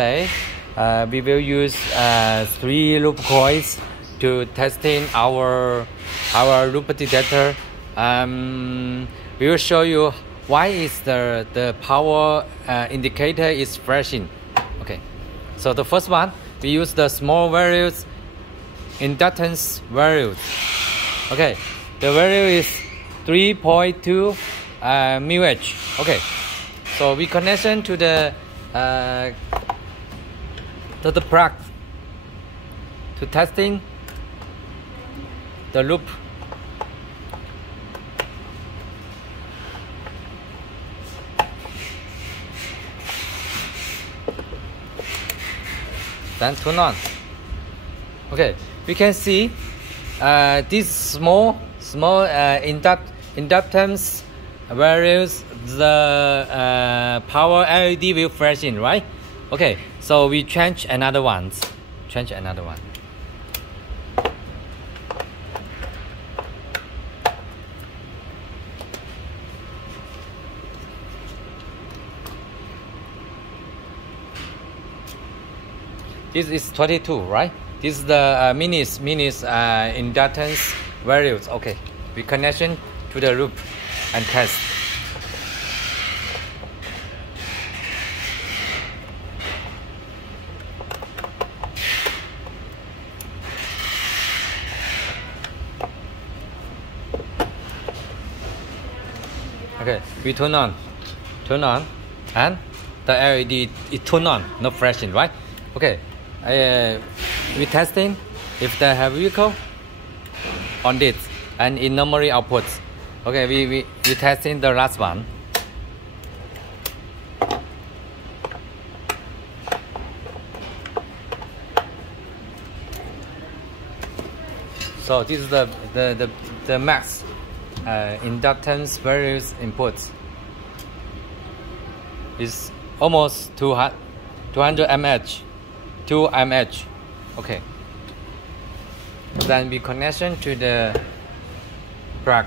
Today, we will use 3 loop coils to testing our loop detector. We will show you why is the power indicator is flashing. Okay, so the first one, we use the small values inductance values. Okay, the value is 3.2 μH. Okay, so we connection to the plug to testing the loop. Then turn on. Okay, we can see this small inductance values the power LED will flashing, right? Okay, so we change another one. This is 22, right? This is the minis inductance values. Okay, we connection to the loop and test. Okay, we turn on, and the LED is turned on, no flashing, right? Okay, we testing if they have vehicle on this and in memory outputs. Okay, we testing the last one. So this is the max inductance values inputs is almost 200 mH, 2 mH. Okay, then we connection to the plug.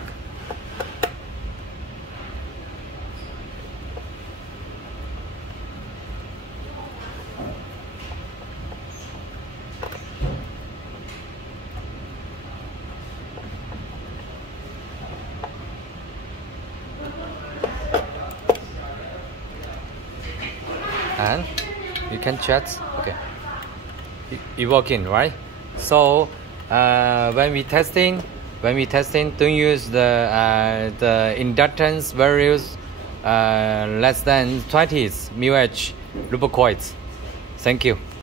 And you can check. Okay, it working, right? So when we testing, don't use the inductance values less than 20 μH loop coils. Thank you.